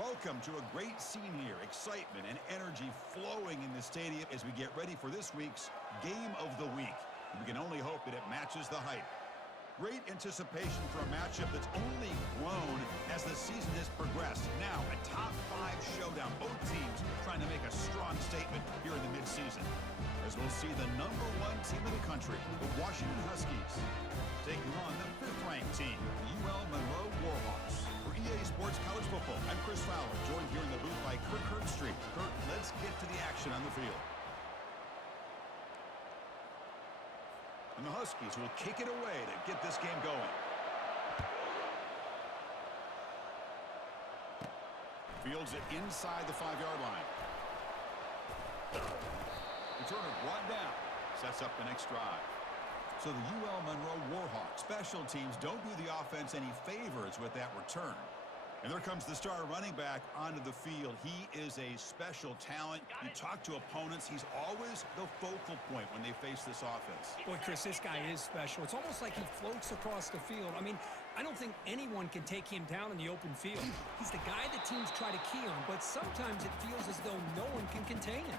Welcome to a great scene here. Excitement and energy flowing in the stadium as we get ready for this week's Game of the Week. We can only hope that it matches the hype. Great anticipation for a matchup that's only grown as the season has progressed. Now, a top 5 showdown. Both teams trying to make a strong statement here in the midseason. As we'll see the #1 team in the country, the Washington Huskies, taking on the 5th-ranked team, the UL Monroe Warhawks. For EA Sports College Football, I'm Chris Fowler, joined here in the booth by Kirk Herbstreit. Kirk, let's get to the action on the field. And the Huskies will kick it away to get this game going. Fields it inside the 5-yard line. Returner brought down. Sets up the next drive. So the UL Monroe Warhawks special teams don't do the offense any favors with that return. And there comes the star running back onto the field. He is a special talent. You talk to opponents, he's always the focal point when they face this offense. Boy, Chris, this guy is special. It's almost like he floats across the field. I mean, I don't think anyone can take him down in the open field. He's the guy that teams try to key on, but sometimes it feels as though no one can contain him.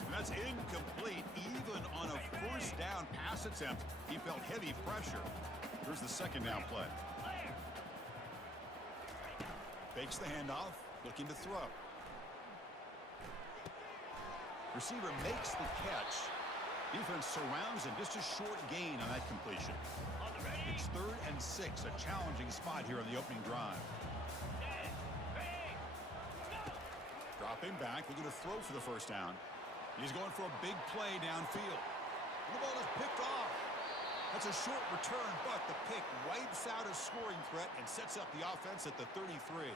And that's incomplete. Even on a first down pass attempt, he felt heavy pressure. Here's the second down play. Fakes the handoff, looking to throw. Receiver makes the catch. Defense surrounds him. Just a short gain on that completion. It's 3rd and 6, a challenging spot here on the opening drive. Dropping back, looking to throw for the first down. He's going for a big play downfield. And the ball is picked off. That's a short return, but the pick wipes out a scoring threat and sets up the offense at the 33.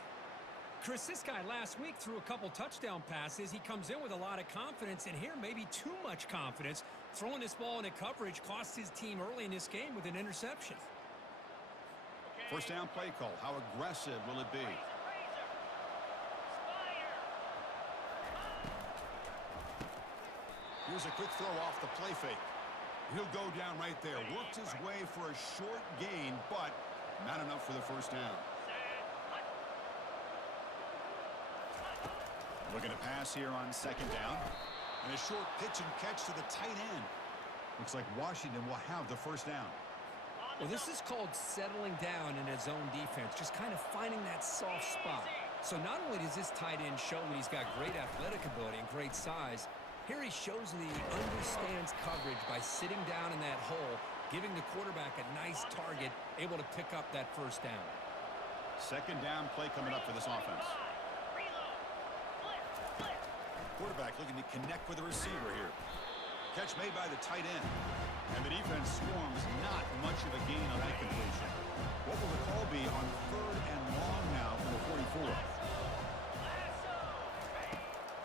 Chris, this guy last week threw a couple touchdown passes. He comes in with a lot of confidence, and here maybe too much confidence. Throwing this ball into coverage cost his team early in this game with an interception. First down play call. How aggressive will it be? Here's a quick throw off the play fake. He'll go down right there. Worked his way for a short gain, but not enough for the first down. Looking to pass here on second down. And a short pitch and catch to the tight end. Looks like Washington will have the first down. Well, this is called settling down in his own defense, just kind of finding that soft spot. So not only does this tight end show that he's got great athletic ability and great size, here he shows that he understands coverage by sitting down in that hole, giving the quarterback a nice target, able to pick up that first down. Second down play coming up for this offense. Quarterback looking to connect with the receiver here. Catch made by the tight end. And the defense swarms, not much of a gain on that completion. What will the call be on 3rd and long now from the 44?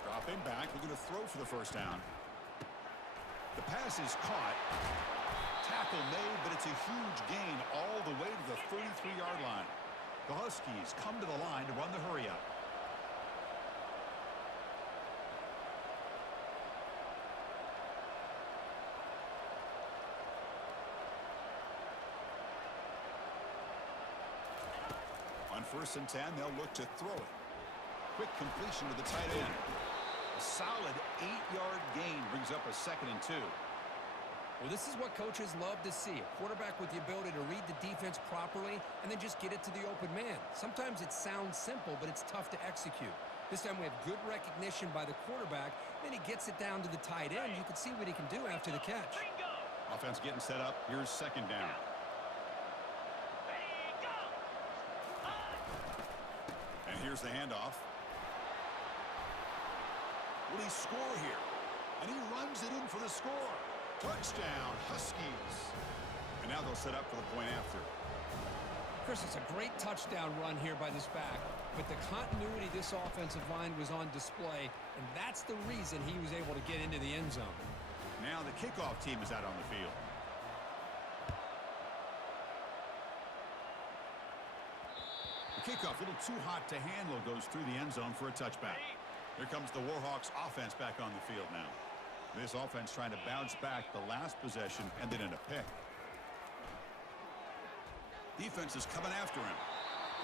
Dropping back, looking to throw for the first down. The pass is caught. Tackle made, but it's a huge gain all the way to the 33-yard line. The Huskies come to the line to run the hurry-up. On 1st and 10, they'll look to throw it. Quick completion to the tight end. A solid 8-yard gain brings up a 2nd and 2. Well, this is what coaches love to see. A quarterback with the ability to read the defense properly and then just get it to the open man. Sometimes it sounds simple, but it's tough to execute. This time we have good recognition by the quarterback. Then he gets it down to the tight end. You can see what he can do after the catch. Offense getting set up. Here's second down. And here's the handoff. Will he score here? And he runs it in for the score. Touchdown, Huskies. And now they'll set up for the point after. Chris, it's a great touchdown run here by this back, but the continuity of this offensive line was on display, and that's the reason he was able to get into the end zone. Now the kickoff team is out on the field. The kickoff, a little too hot to handle, goes through the end zone for a touchback. Here comes the Warhawks offense back on the field now. This offense trying to bounce back the last possession and then in a pick. Defense is coming after him,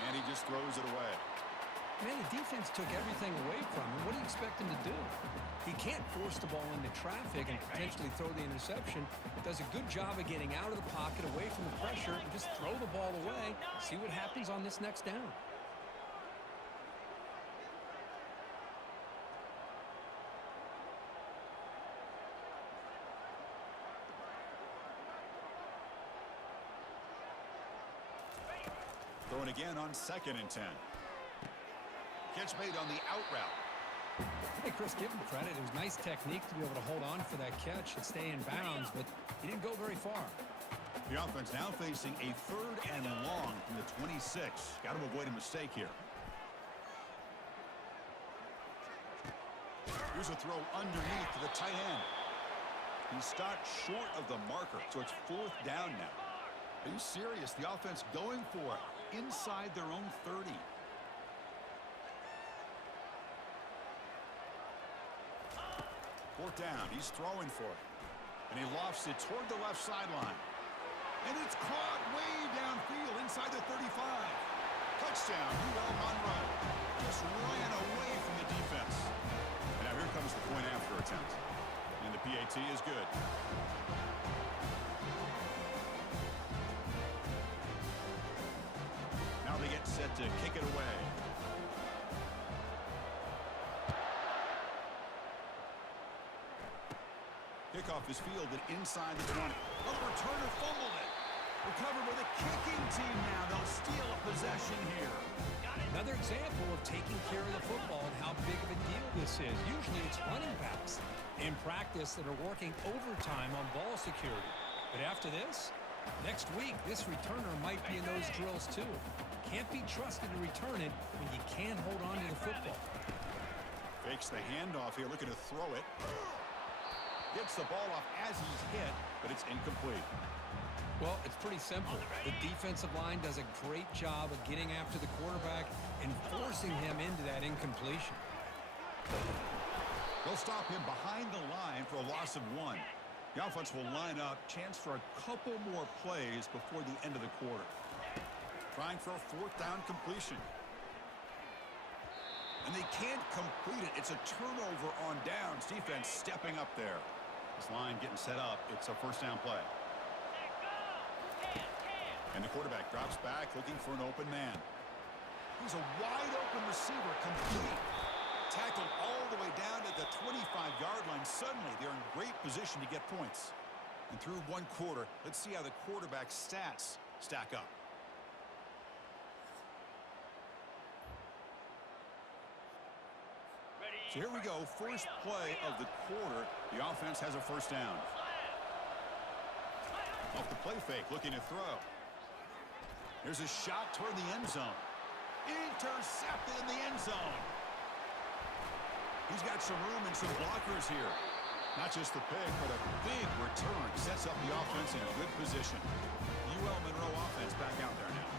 and he just throws it away. Man, the defense took everything away from him. What do you expect him to do? He can't force the ball into traffic and potentially throw the interception. Does a good job of getting out of the pocket, away from the pressure, and just throw the ball away. See what happens on this next down. Throwing again on 2nd and 10. Catch made on the out route. Hey, Chris, give him credit. It was nice technique to be able to hold on for that catch and stay in bounds, but he didn't go very far. The offense now facing a 3rd and long from the 26. Got to avoid a mistake here. Here's a throw underneath to the tight end. He stopped short of the marker, so it's 4th down now. Are you serious? The offense going for it inside their own 30. Fourth down. He's throwing for it. And he lofts it toward the left sideline. And it's caught way downfield inside the 35. Touchdown, Monroe. Just ran away from the defense. And now here comes the point after attempt. And the PAT is good. Now they get set to kick it away. Kickoff is fielded inside the 20. Oh, the returner fumbled it. Recovered by the kicking team now. They'll steal a possession here. Another example of taking care of the football and how big of a deal this is. Usually it's running backs in practice that are working overtime on ball security. But after this, next week, this returner might be in those drills too. Can't be trusted to return it when you can't hold on to the football. Fakes the handoff here, looking to throw it. Gets the ball off as he's hit, but it's incomplete. Well, it's pretty simple. The defensive line does a great job of getting after the quarterback and forcing him into that incompletion. They'll stop him behind the line for a loss of 1. The offense will line up. Chance for a couple more plays before the end of the quarter. Trying for a 4th down completion. And they can't complete it. It's a turnover on downs. Defense stepping up there. This line getting set up. It's a 1st down play. And the quarterback drops back looking for an open man. He's a wide open receiver, complete. Tackled all the way down to the 25-yard line. Suddenly, they're in great position to get points. And through 1 quarter, let's see how the quarterback's stats stack up. So here we go, first play of the quarter. The offense has a 1st down. Off the play fake, looking to throw. There's a shot toward the end zone. Intercepted in the end zone. He's got some room and some blockers here. Not just the pick, but a big return. Sets up the offense in a good position. UL Monroe offense back out there now.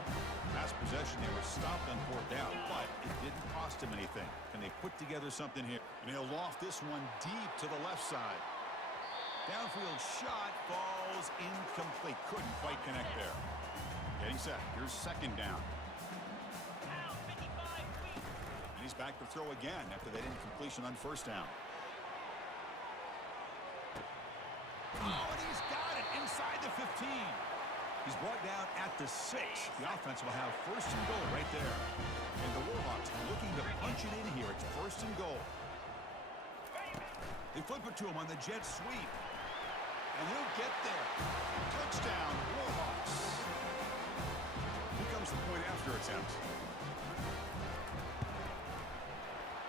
Last possession, they were stopped on 4th down, but it didn't cost him anything. Can they put together something here? And he'll loft this one deep to the left side. Downfield shot falls incomplete. Couldn't quite connect there. Getting set. Here's 2nd down. And he's back to throw again after that incompletion on 1st down. Oh, and he's got it inside the 15. He's brought down at the 6. The offense will have 1st and goal right there. And the Warhawks looking to punch it in here. It's 1st and goal. They flip it to him on the jet sweep. And he'll get there. Touchdown, Warhawks. Here comes the point after attempt.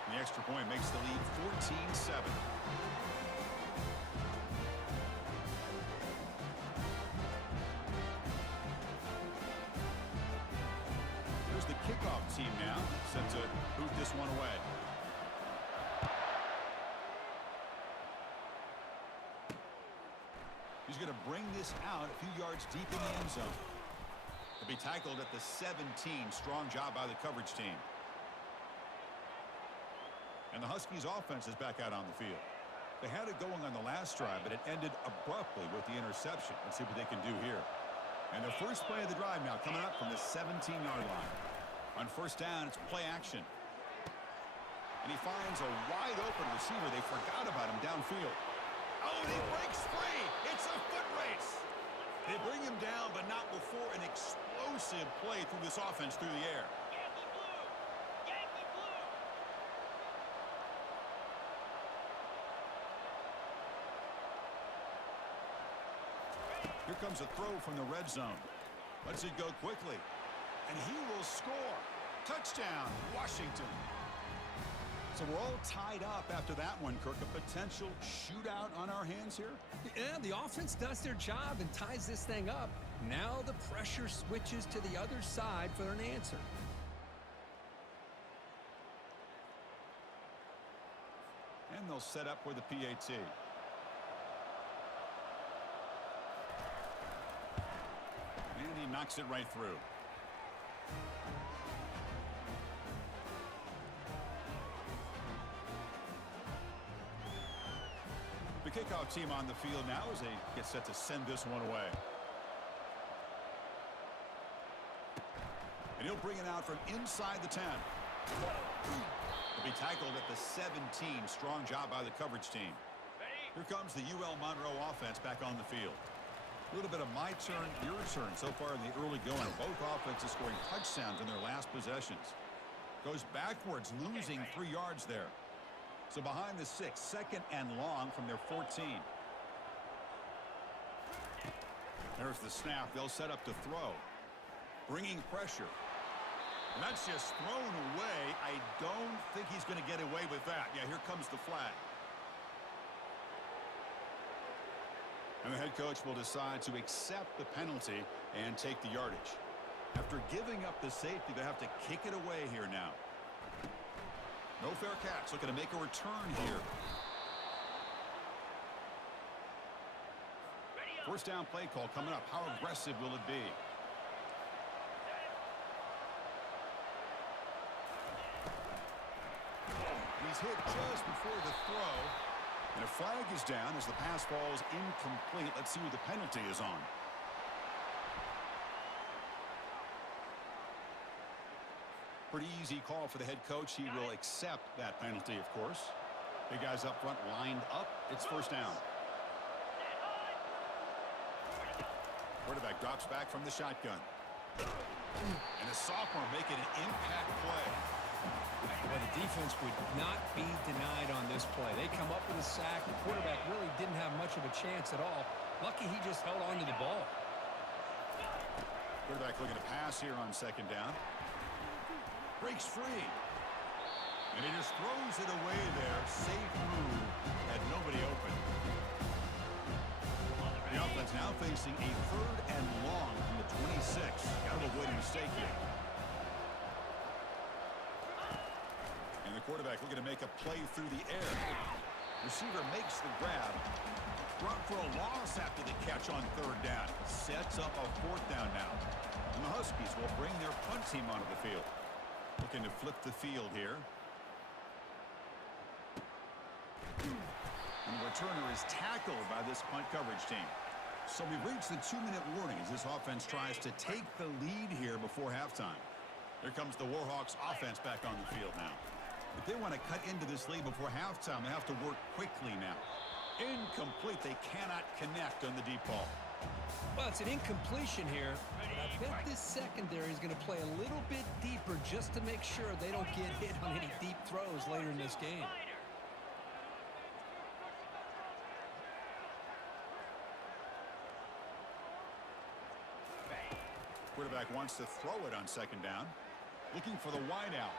And the extra point makes the lead 14-7. Here's the kickoff team now, set to boot this one away. He's going to bring this out a few yards deep in the end zone. He'll be tackled at the 17. Strong job by the coverage team. And the Huskies offense is back out on the field. They had it going on the last drive, but it ended abruptly with the interception. Let's see what they can do here. And the first play of the drive now coming up from the 17-yard line. On 1st down, it's play action. And he finds a wide-open receiver. They forgot about him downfield. Oh, and he breaks free. It's a foot race. They bring him down, but not before an explosive play through this offense through the air. Yankee blue! Yankee blue! Here comes a throw from the red zone. Lets it go quickly. And he will score. Touchdown, Washington. So we're all tied up after that one, Kirk. A potential shootout on our hands here? Yeah, the offense does their job and ties this thing up. Now the pressure switches to the other side for an answer. And they'll set up for the PAT. And he knocks it right through. The kickoff team on the field now as they get set to send this one away. And he'll bring it out from inside the 10. He'll be tackled at the 17. Strong job by the coverage team. Here comes the UL Monroe offense back on the field. A little bit of my turn, your turn so far in the early going. Both offenses scoring touchdowns in their last possessions. Goes backwards, losing 3 yards there. So behind the 6, second and long from their 14. There's the snap. They'll set up to throw. Bringing pressure. And that's just thrown away. I don't think he's going to get away with that. Yeah, here comes the flag. And the head coach will decide to accept the penalty and take the yardage. After giving up the safety, they have to kick it away here now. No fair catch. Looking to make a return here. First down play call coming up. How aggressive will it be? He's hit just before the throw. And a flag is down as the pass falls incomplete. Let's see who the penalty is on. Pretty easy call for the head coach. He will accept that penalty, of course. Big guys up front lined up. It's first down. Quarterback drops back from the shotgun. And a sophomore making an impact play. Well, the defense would not be denied on this play. They come up with a sack. The quarterback really didn't have much of a chance at all. Lucky he just held on to the ball. Quarterback looking to pass here on second down. Breaks free. And he just throws it away there. Safe move. Had nobody open. The offense now facing a third and long from the 26. Got to avoid a mistake here. And the quarterback looking to make a play through the air. Receiver makes the grab. Brought for a loss after the catch on third down. Sets up a fourth down now. And the Huskies will bring their punt team onto the field. Looking to flip the field here. And the returner is tackled by this punt coverage team. So we've reached the 2-minute warning as this offense tries to take the lead here before halftime. Here comes the Warhawks offense back on the field now. If they want to cut into this lead before halftime, they have to work quickly now. Incomplete. They cannot connect on the deep ball. Well, it's an incompletion here, but I bet this secondary is going to play a little bit deeper just to make sure they don't get hit on any deep throws later in this game. Quarterback wants to throw it on second down. Looking for the wideout.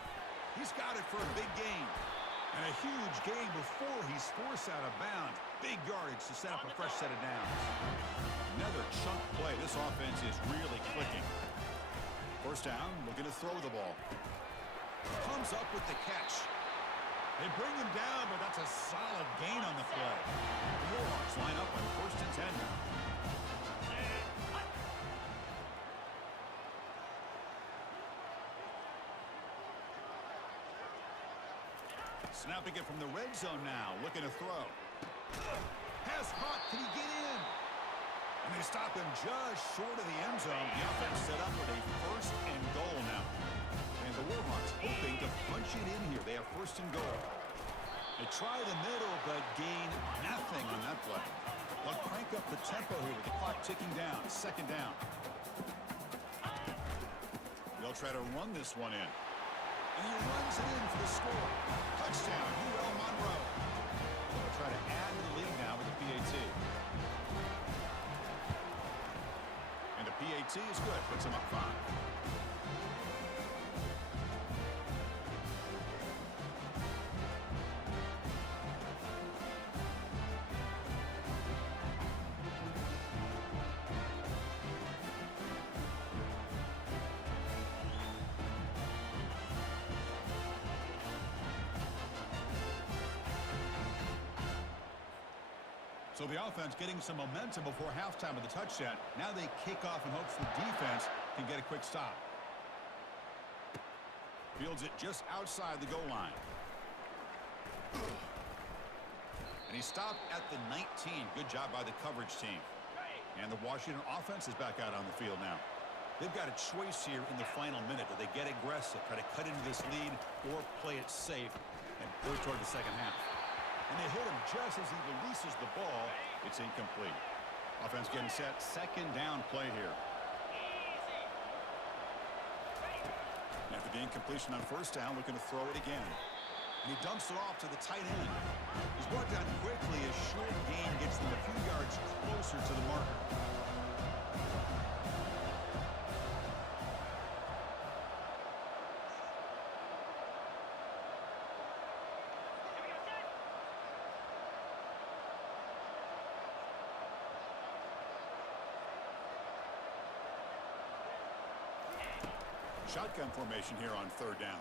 He's got it for a big gain. And a huge gain before he's forced out of bounds. Big yardage to set up a fresh set of downs. Another chunk play. This offense is really clicking. First down, looking to throw the ball. Comes up with the catch. They bring him down, but that's a solid gain on the play. The Warhawks line up on first and 10 now. Snapping it from the red zone now, looking to throw. Pass caught, can he get in? And they stop him just short of the end zone. The offense set up with a 1st and goal now. And the Warhawks hoping to punch it in here. They have 1st and goal. They try the middle, but gain nothing on that play. They'll crank up the tempo here with the clock ticking down. 2nd down. They'll try to run this one in. And he runs it in for the score. Touchdown, UL Monroe. They'll try to add to the lead now with the PAT. And the PAT is good. Puts him up 5. So the offense getting some momentum before halftime with the touchdown. Now they kick off in hopes the defense can get a quick stop. Fields it just outside the goal line. And he stopped at the 19. Good job by the coverage team. And the Washington offense is back out on the field now. They've got a choice here in the final minute. Do they get aggressive, try to cut into this lead, or play it safe and go toward the second half? And they hit him just as he releases the ball. It's incomplete. Offense getting set. 2nd down play here. After the incompletion on 1st down, looking to throw it again. And he dumps it off to the tight end. He's brought down quickly. A short gain gets them a few yards closer to the marker. Shotgun formation here on 3rd down.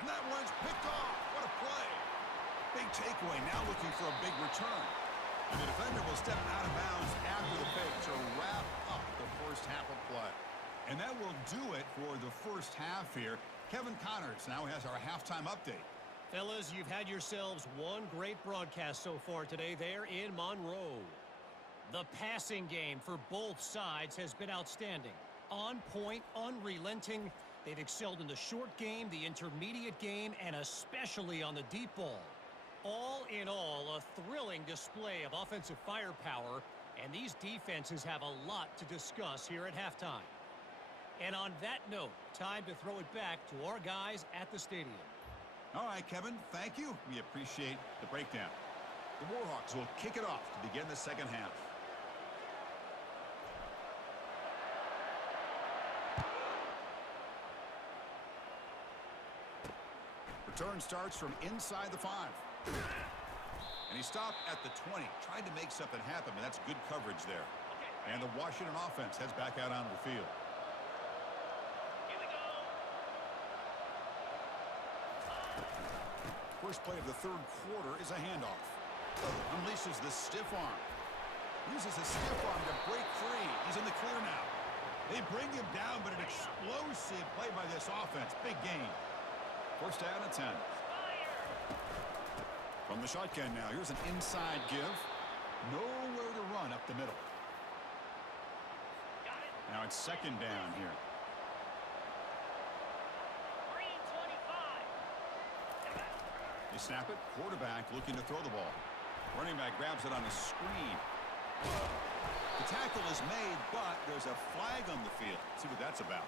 And that one's picked off. What a play. Big takeaway. Now looking for a big return. And the defender will step out of bounds after the pick to wrap up the 1st half of play. And that will do it for the 1st half here. Kevin Connors now has our halftime update. Fellas, you've had yourselves one great broadcast so far today there in Monroe. The passing game for both sides has been outstanding. On point, unrelenting. They've excelled in the short game, the intermediate game, and especially on the deep ball. All in all, a thrilling display of offensive firepower, and these defenses have a lot to discuss here at halftime. And on that note, time to throw it back to our guys at the stadium. All right, Kevin, thank you. We appreciate the breakdown. The Warhawks will kick it off to begin the second half. Return starts from inside the 5. And he stopped at the 20. Tried to make something happen, but that's good coverage there. And the Washington offense heads back out onto the field. Here we go. First play of the 3rd quarter is a handoff. Unleashes the stiff arm. Uses a stiff arm to break free. He's in the clear now. They bring him down, but an explosive play by this offense. Big gain. 1st down and 10. From the shotgun now. Here's an inside give. Nowhere to run up the middle. Now it's 2nd down here. Green 25. They snap it. Quarterback looking to throw the ball. Running back grabs it on a screen. The tackle is made, but there's a flag on the field. Let's see what that's about.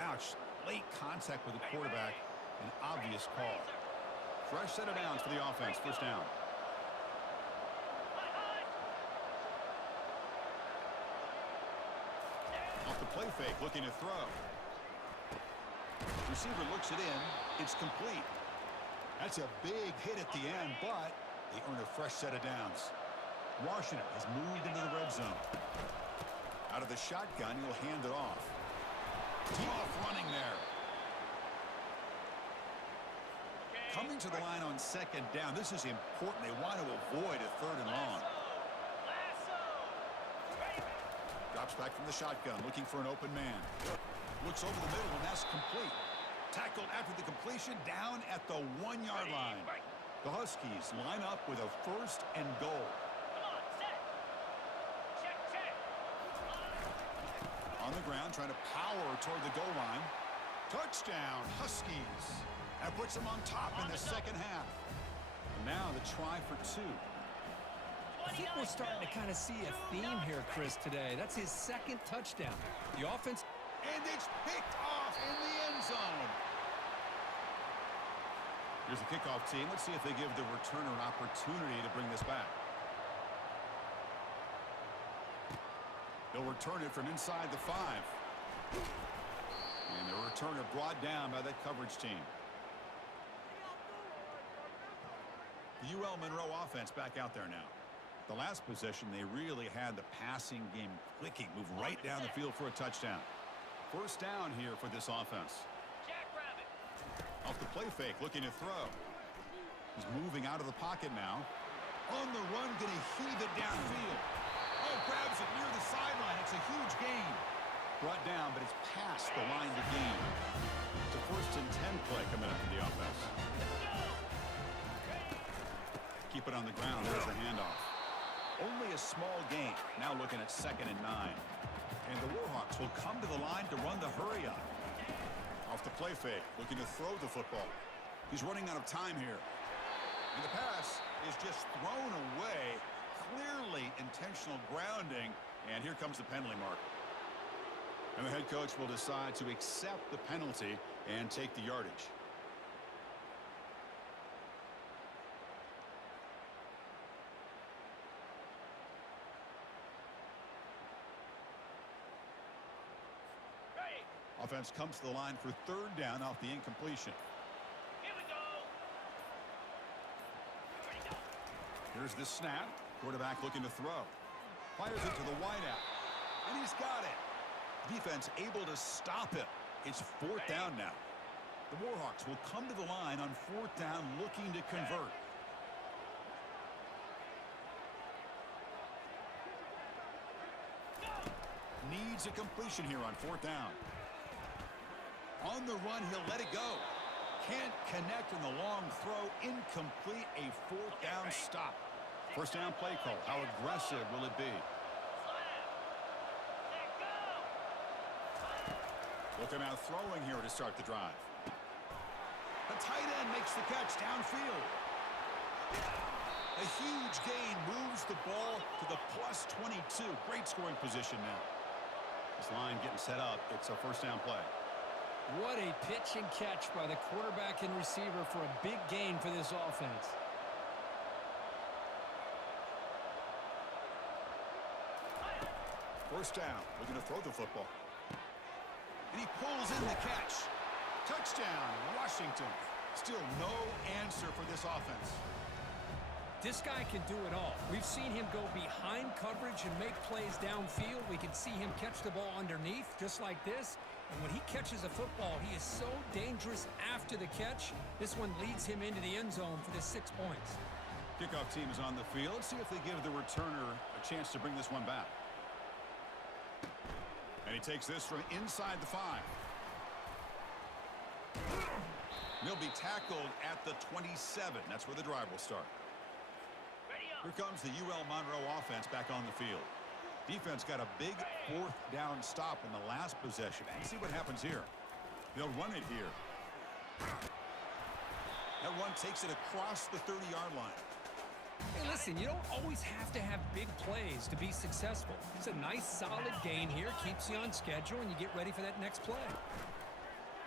Ouch. Late contact with the quarterback. An obvious call. Fresh set of downs for the offense. 1st down. Off the play fake, looking to throw. Receiver looks it in. It's complete. That's a big hit at the end, but they earn a fresh set of downs. Washington has moved into the red zone. Out of the shotgun, he'll hand it off. Off running there. Coming to the line on 2nd down. This is important. They want to avoid a 3rd and long. Drops back from the shotgun, looking for an open man. Looks over the middle, and that's complete. Tackled after the completion down at the 1-yard line. The Huskies line up with a 1st and goal. Come on, set. Check, check. On the ground, trying to power toward the goal line. Touchdown, Huskies. That puts them on top in the second half. And now the try for 2. I think we're starting to kind of see a theme here, Chris, today. That's his 2nd touchdown. The offense... And it's picked off in the end zone. Here's the kickoff team. Let's see if they give the returner an opportunity to bring this back. They'll return it from inside the 5. And the returner brought down by that coverage team. The UL Monroe offense back out there now. The last possession, they really had the passing game clicking. Move right down the field for a touchdown. 1st down here for this offense. Jackrabbit. Off the play fake, looking to throw. He's moving out of the pocket now. On the run, going to heave it downfield. Oh, grabs it near the sideline. It's a huge gain. Brought down, but it's past the line to gain. It's a 1st and 10 play coming up for the offense. Keep it on the ground. There's the handoff. Only a small gain. Now looking at 2nd and 9. And the Warhawks will come to the line to run the hurry up. Off the play fake, looking to throw the football. He's running out of time here. And the pass is just thrown away. Clearly intentional grounding. And here comes the penalty mark. And the head coach will decide to accept the penalty and take the yardage. Offense comes to the line for 3rd down off the incompletion. Here we go. Here's the snap. Quarterback looking to throw. Fires it to the wideout. And he's got it. Defense able to stop him. It's 4th down now. The Warhawks will come to the line on 4th down looking to convert. Needs a completion here on 4th down. On the run, he'll let it go. Can't connect in the long throw. Incomplete. A 4th down stop. 1st down play call. How aggressive will it be? Looking out throwing here to start the drive. The tight end makes the catch downfield. A huge gain moves the ball to the plus 22. Great scoring position now. This line getting set up. It's a 1st down play. What a pitch and catch by the quarterback and receiver for a big gain for this offense. First down. Looking to throw the football. And he pulls in the catch. Touchdown, Washington. Still no answer for this offense. This guy can do it all. We've seen him go behind coverage and make plays downfield. We can see him catch the ball underneath, just like this. And when he catches a football, he is so dangerous after the catch. This one leads him into the end zone for the 6 points. Kickoff team is on the field. Let's see if they give the returner a chance to bring this one back. And he takes this from inside the 5. He'll be tackled at the 27. That's where the drive will start. Here comes the UL Monroe offense back on the field. Defense got a big 4th down stop in the last possession. Let's see what happens here. They'll run it here. That run takes it across the 30-yard line. Hey, listen, you don't always have to have big plays to be successful. It's a nice, solid gain here. Keeps you on schedule, and you get ready for that next play.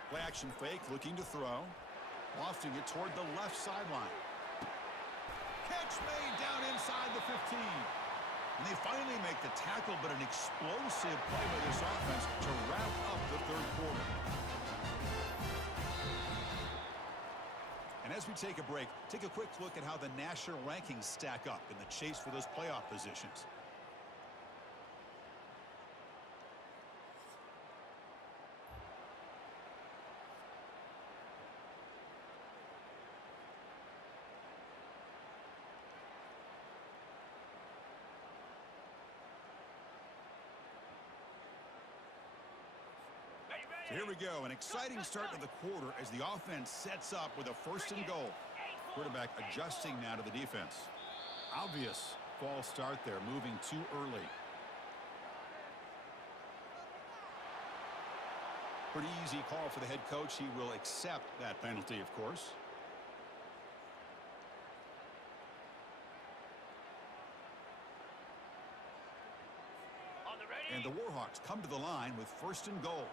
Play action fake, looking to throw. Lofting it toward the left sideline. Catch made down inside the 15. And they finally make the tackle, but an explosive play by this offense to wrap up the 3rd quarter. And as we take a break, take a quick look at how the national rankings stack up in the chase for those playoff positions. So here we go, an exciting start to the quarter as the offense sets up with a 1st and goal. Quarterback adjusting now to the defense. Obvious false start there, moving too early. Pretty easy call for the head coach. He will accept that penalty, of course. On the ready. And the Warhawks come to the line with 1st and goal.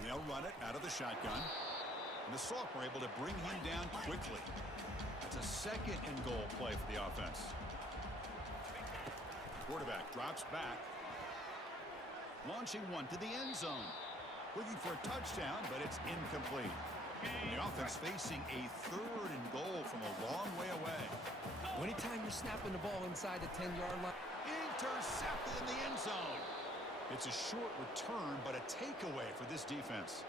And they'll run it out of the shotgun. And the Salk were able to bring him down quickly. That's a 2nd and goal play for the offense. Quarterback drops back. Launching one to the end zone. Looking for a touchdown, but it's incomplete. And the offense facing a 3rd and goal from a long way away. Anytime you're snapping the ball inside the 10-yard line. Intercepted in the end zone. It's a short return, but a takeaway for this defense.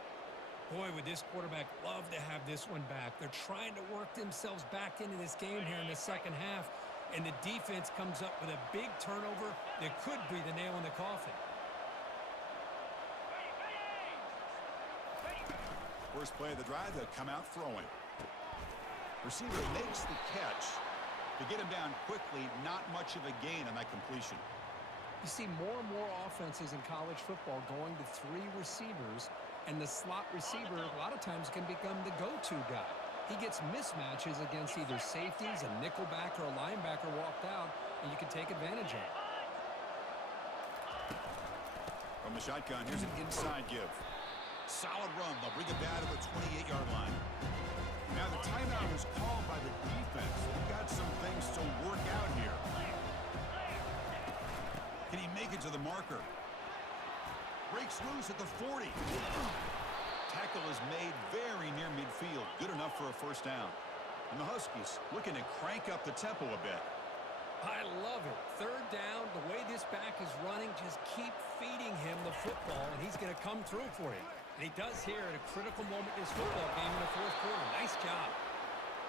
Boy, would this quarterback love to have this one back. They're trying to work themselves back into this game here in the 2nd half, and the defense comes up with a big turnover that could be the nail in the coffin. First play of the drive, they'll come out throwing. Receiver makes the catch. To get him down quickly, not much of a gain on that completion. You see more and more offenses in college football going to 3 receivers, and the slot receiver a lot of times can become the go-to guy. He gets mismatches against either safeties, a nickelback, or a linebacker walked out, and you can take advantage of it. From the shotgun, here's an inside give. Solid run. They'll bring it down to the 28-yard line. Now the timeout was called by the defense. We've got some things to work out here. Can he make it to the marker? Breaks loose at the 40. Tackle is made very near midfield. Good enough for a 1st down. And the Huskies looking to crank up the tempo a bit. I love it. 3rd down, the way this back is running, just keep feeding him the football, and he's going to come through for you. And he does here at a critical moment in this football game in the 4th quarter. Nice job.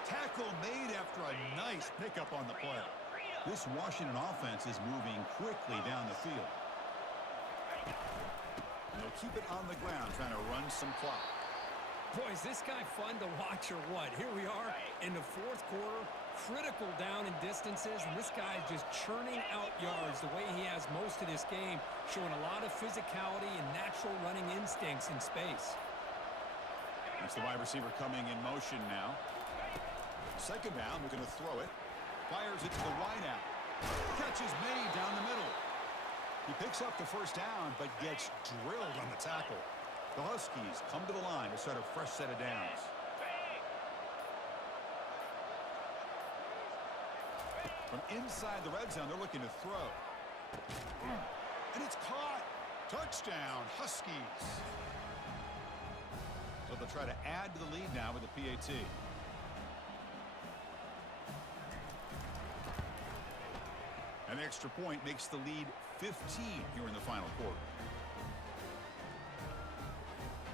Tackle made after a nice pickup on the play. This Washington offense is moving quickly down the field. And they'll keep it on the ground, trying to run some clock. Boy, is this guy fun to watch or what? Here we are in the 4th quarter, critical down in distances, and this guy is just churning out yards the way he has most of this game, showing a lot of physicality and natural running instincts in space. That's the wide receiver coming in motion now. 2nd down, we're going to throw it. Fires it to the wide out. Catch is made down the middle. He picks up the 1st down, but gets drilled on the tackle. The Huskies come to the line to start a fresh set of downs. From inside the red zone, they're looking to throw. And it's caught. Touchdown, Huskies. So they'll try to add to the lead now with the PAT. An extra point makes the lead 15 here in the final quarter.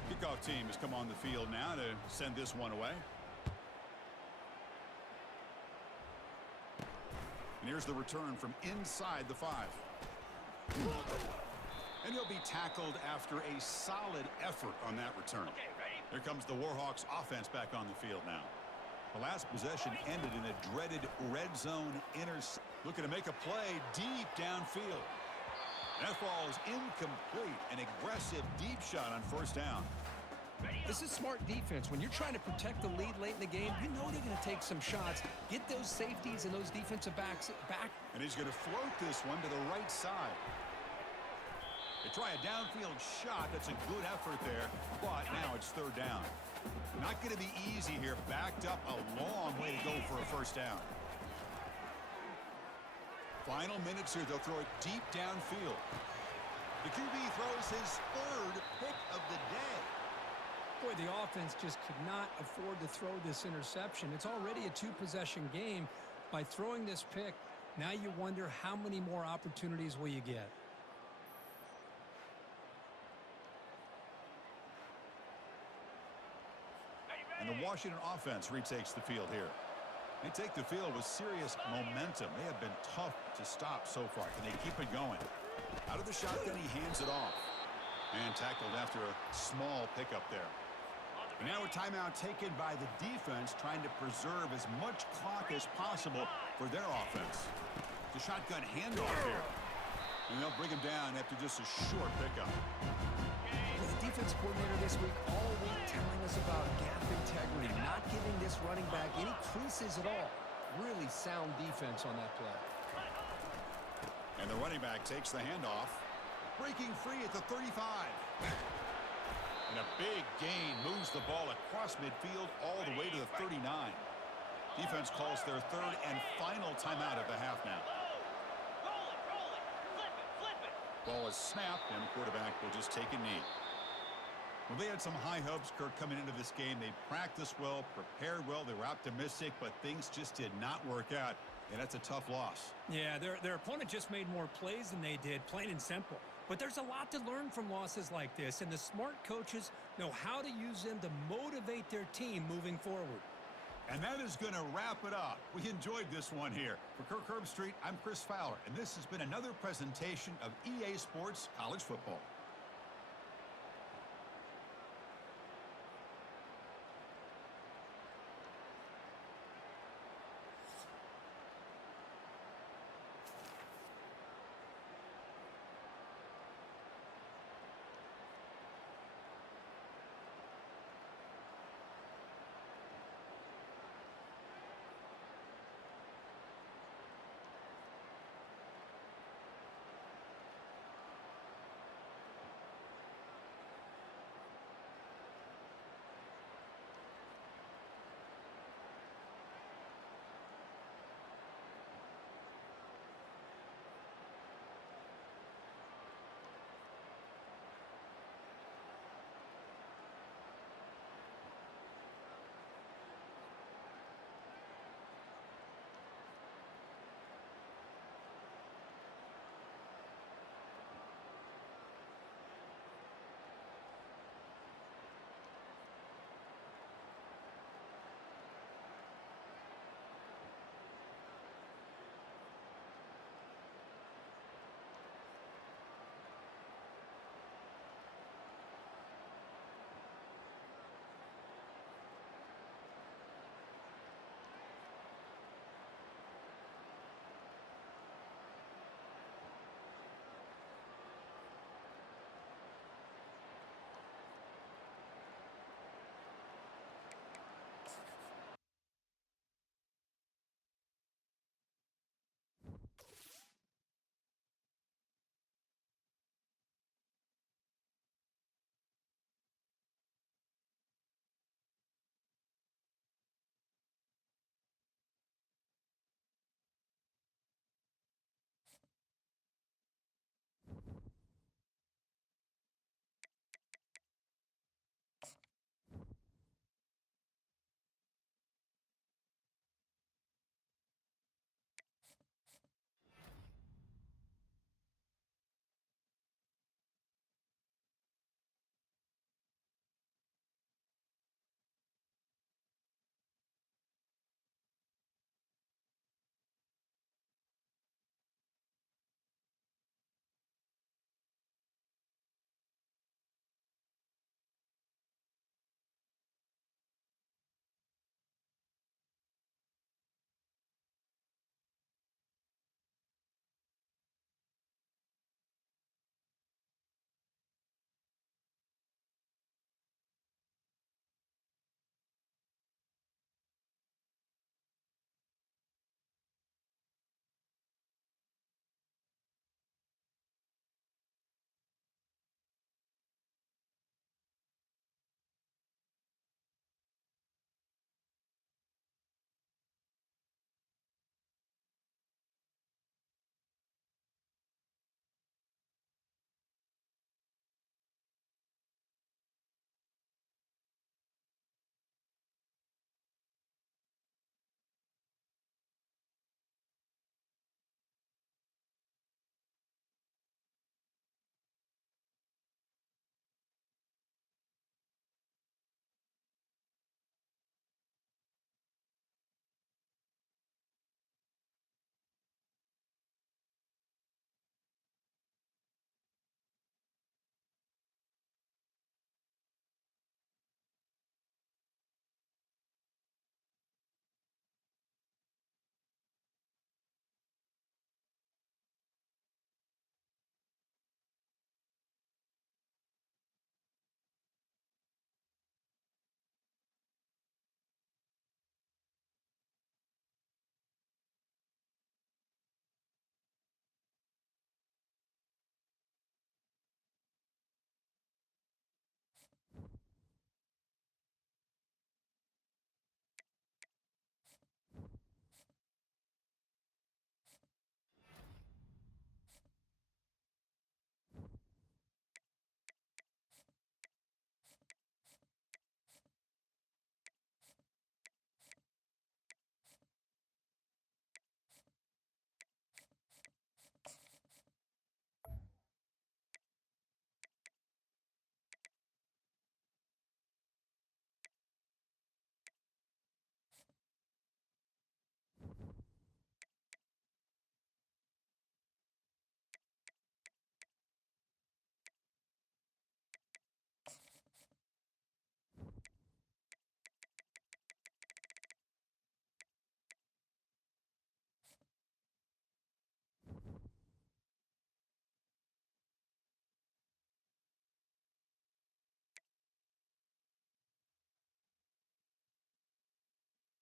Kickoff team has come on the field now to send this one away. And here's the return from inside the 5. And he'll be tackled after a solid effort on that return. Here comes the Warhawks offense back on the field now. The last possession ended in a dreaded red zone intercept. Looking to make a play deep downfield. That ball is incomplete. An aggressive deep shot on 1st down. This is smart defense. When you're trying to protect the lead late in the game, you know they're going to take some shots. Get those safeties and those defensive backs back. And he's going to float this one to the right side. They try a downfield shot. That's a good effort there. But now it's 3rd down. Not going to be easy here. Backed up a long way to go for a 1st down. Final minutes here. They'll throw it deep downfield. The QB throws his 3rd pick of the day. Boy, the offense just could not afford to throw this interception. It's already a 2-possession game. By throwing this pick, now you wonder how many more opportunities will you get. And the Washington offense retakes the field here. They take the field with serious momentum. They have been tough to stop so far. Can they keep it going? Out of the shotgun, he hands it off. And tackled after a small pickup there. And now a timeout taken by the defense, trying to preserve as much clock as possible for their offense. The shotgun handoff here. And they'll bring him down after just a short pickup. The defense coordinator this week all week telling us about gap integrity, not giving this running back any creases at all. Really sound defense on that play. And the running back takes the handoff. Breaking free at the 35. And a big gain moves the ball across midfield all the way to the 39. Defense calls their third and final timeout of the half now. Roll it. Flip it. Ball is snapped, and the quarterback will just take a knee. Well, they had some high hopes, Kirk, coming into this game. They practiced well, prepared well, they were optimistic, but things just did not work out. And that's a tough loss. Yeah, their opponent just made more plays than they did, plain and simple. But there's a lot to learn from losses like this, and the smart coaches know how to use them to motivate their team moving forward. And that is going to wrap it up. We enjoyed this one here. For Kirk Herbstreit, I'm Chris Fowler, and this has been another presentation of EA Sports College Football.